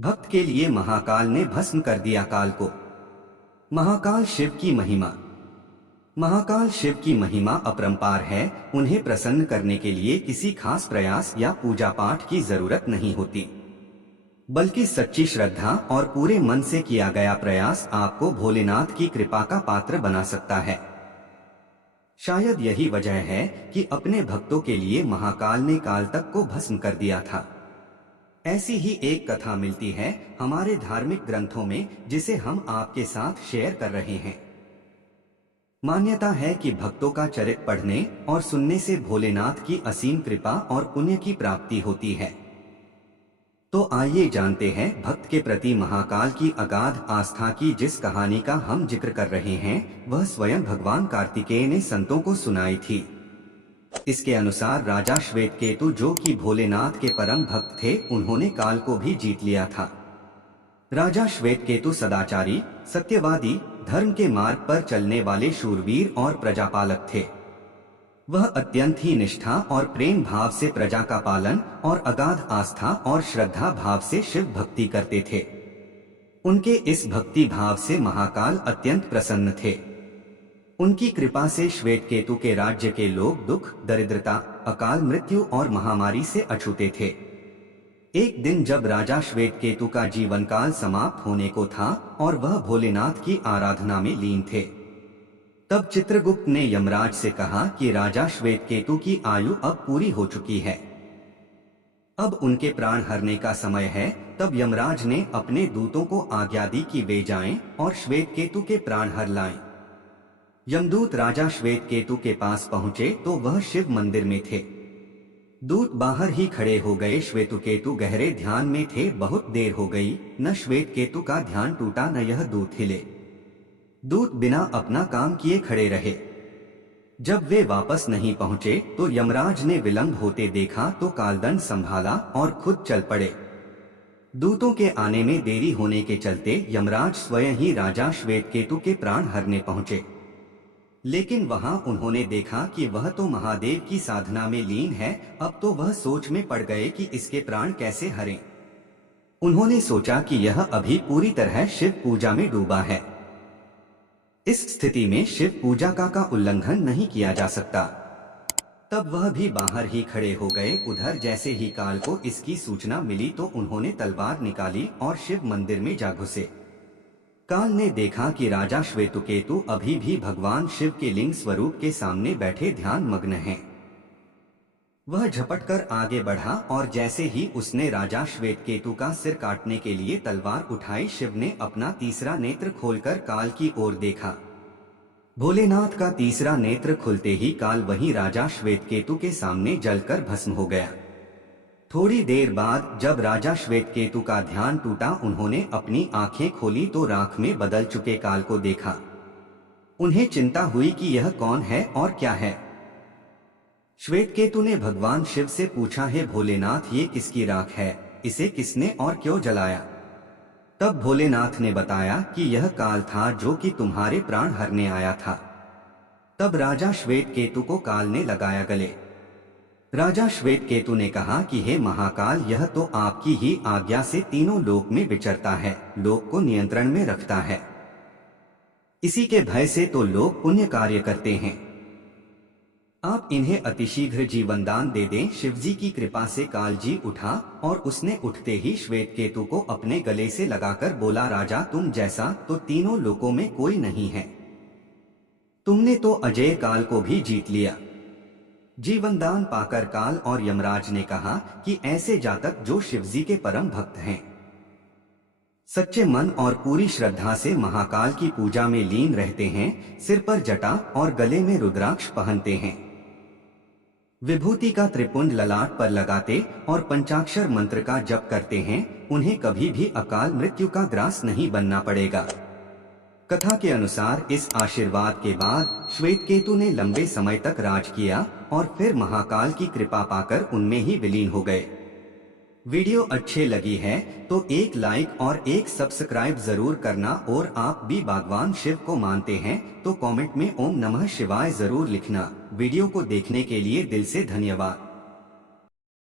भक्त के लिए महाकाल ने भस्म कर दिया काल को। महाकाल शिव की महिमा। महाकाल शिव की महिमा अपरंपार है। उन्हें प्रसन्न करने के लिए किसी खास प्रयास या पूजा पाठ की जरूरत नहीं होती, बल्कि सच्ची श्रद्धा और पूरे मन से किया गया प्रयास आपको भोलेनाथ की कृपा का पात्र बना सकता है। शायद यही वजह है कि अपने भक्तों के लिए महाकाल ने काल तक को भस्म कर दिया था। ऐसी ही एक कथा मिलती है हमारे धार्मिक ग्रंथों में, जिसे हम आपके साथ शेयर कर रहे हैं। मान्यता है कि भक्तों का चरित्र पढ़ने और सुनने से भोलेनाथ की असीम कृपा और पुण्य की प्राप्ति होती है। तो आइए जानते हैं भक्त के प्रति महाकाल की अगाध आस्था की जिस कहानी का हम जिक्र कर रहे हैं, वह स्वयं भगवान कार्तिकेय ने संतों को सुनाई थी। इसके अनुसार राजा श्वेतकेतु, जो कि भोलेनाथ के परम भक्त थे, उन्होंने काल को भी जीत लिया था। राजा श्वेतकेतु सदाचारी, सत्यवादी, धर्म के मार्ग पर चलने वाले शूरवीर और प्रजापालक थे। वह अत्यंत ही निष्ठा और प्रेम भाव से प्रजा का पालन और अगाध आस्था और श्रद्धा भाव से शिव भक्ति करते थे। उनके इस भक्ति भाव से महाकाल अत्यंत प्रसन्न थे। उनकी कृपा से श्वेतकेतु के राज्य के लोग दुख, दरिद्रता, अकाल मृत्यु और महामारी से अछूते थे। एक दिन जब राजा श्वेतकेतु का जीवन काल समाप्त होने को था और वह भोलेनाथ की आराधना में लीन थे, तब चित्रगुप्त ने यमराज से कहा कि राजा श्वेतकेतु की आयु अब पूरी हो चुकी है, अब उनके प्राण हरने का समय है। तब यमराज ने अपने दूतों को आज्ञा दी कि वे जाएं और श्वेतकेतु के प्राण हर लाएं। यमदूत राजा श्वेतकेतु के पास पहुंचे तो वह शिव मंदिर में थे। दूत बाहर ही खड़े हो गए। श्वेतकेतु गहरे ध्यान में थे। बहुत देर हो गई, न श्वेतकेतु का ध्यान टूटा न यह दूत हिले। दूत बिना अपना काम किए खड़े रहे। जब वे वापस नहीं पहुंचे तो यमराज ने विलंब होते देखा तो कालदंड संभाला और खुद चल पड़े। दूतों के आने में देरी होने के चलते यमराज स्वयं ही राजा श्वेतकेतु के प्राण हरने पहुंचे। लेकिन वहां उन्होंने देखा कि वह तो महादेव की साधना में लीन है। अब तो वह सोच में पड़ गए कि इसके प्राण कैसे हरें। उन्होंने सोचा कि यह अभी पूरी तरह शिव पूजा में डूबा है। इस स्थिति में शिव पूजा का उल्लंघन नहीं किया जा सकता। तब वह भी बाहर ही खड़े हो गए। उधर जैसे ही काल को इसकी सूचना मिली तो उन्होंने तलवार निकाली और शिव मंदिर में जा घुसे। काल ने देखा कि राजा श्वेतकेतु अभी भी भगवान शिव के लिंग स्वरूप के सामने बैठे ध्यान मग्न हैं। वह झपटकर आगे बढ़ा और जैसे ही उसने राजा श्वेतकेतु का सिर काटने के लिए तलवार उठाई, शिव ने अपना तीसरा नेत्र खोलकर काल की ओर देखा। भोलेनाथ का तीसरा नेत्र खुलते ही काल वहीं राजा श्वेतकेतु के सामने जलकर भस्म हो गया। थोड़ी देर बाद जब राजा श्वेतकेतु का ध्यान टूटा, उन्होंने अपनी आंखें खोली तो राख में बदल चुके काल को देखा। उन्हें चिंता हुई कि यह कौन है और क्या है। श्वेतकेतु ने भगवान शिव से पूछा, हे भोलेनाथ, ये किसकी राख है? इसे किसने और क्यों जलाया? तब भोलेनाथ ने बताया कि यह काल था जो कि तुम्हारे प्राण हरने आया था। तब राजा श्वेतकेतु को काल ने लगाया गले। राजा श्वेतकेतु ने कहा कि हे महाकाल, यह तो आपकी ही आज्ञा से तीनों लोक में विचरता है, लोक को नियंत्रण में रखता है। इसी के भय से तो लोग पुण्य कार्य करते हैं। आप इन्हें अतिशीघ्र जीवन दान दे दें। शिवजी की कृपा से कालजी उठा और उसने उठते ही श्वेतकेतु को अपने गले से लगाकर बोला, राजा, तुम जैसा तो तीनों लोकों में कोई नहीं है। तुमने तो अजय काल को भी जीत लिया। जीवन दान पाकर काल और यमराज ने कहा कि ऐसे जातक जो शिवजी के परम भक्त हैं, सच्चे मन और पूरी श्रद्धा से महाकाल की पूजा में लीन रहते हैं, सिर पर जटा और गले में रुद्राक्ष पहनते हैं, विभूति का त्रिपुंड ललाट पर लगाते और पंचाक्षर मंत्र का जप करते हैं, उन्हें कभी भी अकाल मृत्यु का ग्रास नहीं बनना पड़ेगा। कथा के अनुसार इस आशीर्वाद के बाद श्वेतकेतु ने लंबे समय तक राज किया और फिर महाकाल की कृपा पाकर उनमें ही विलीन हो गए। वीडियो अच्छे लगी है तो एक लाइक और एक सब्सक्राइब जरूर करना, और आप भी भगवान शिव को मानते हैं तो कमेंट में ओम नमः शिवाय जरूर लिखना। वीडियो को देखने के लिए दिल से धन्यवाद।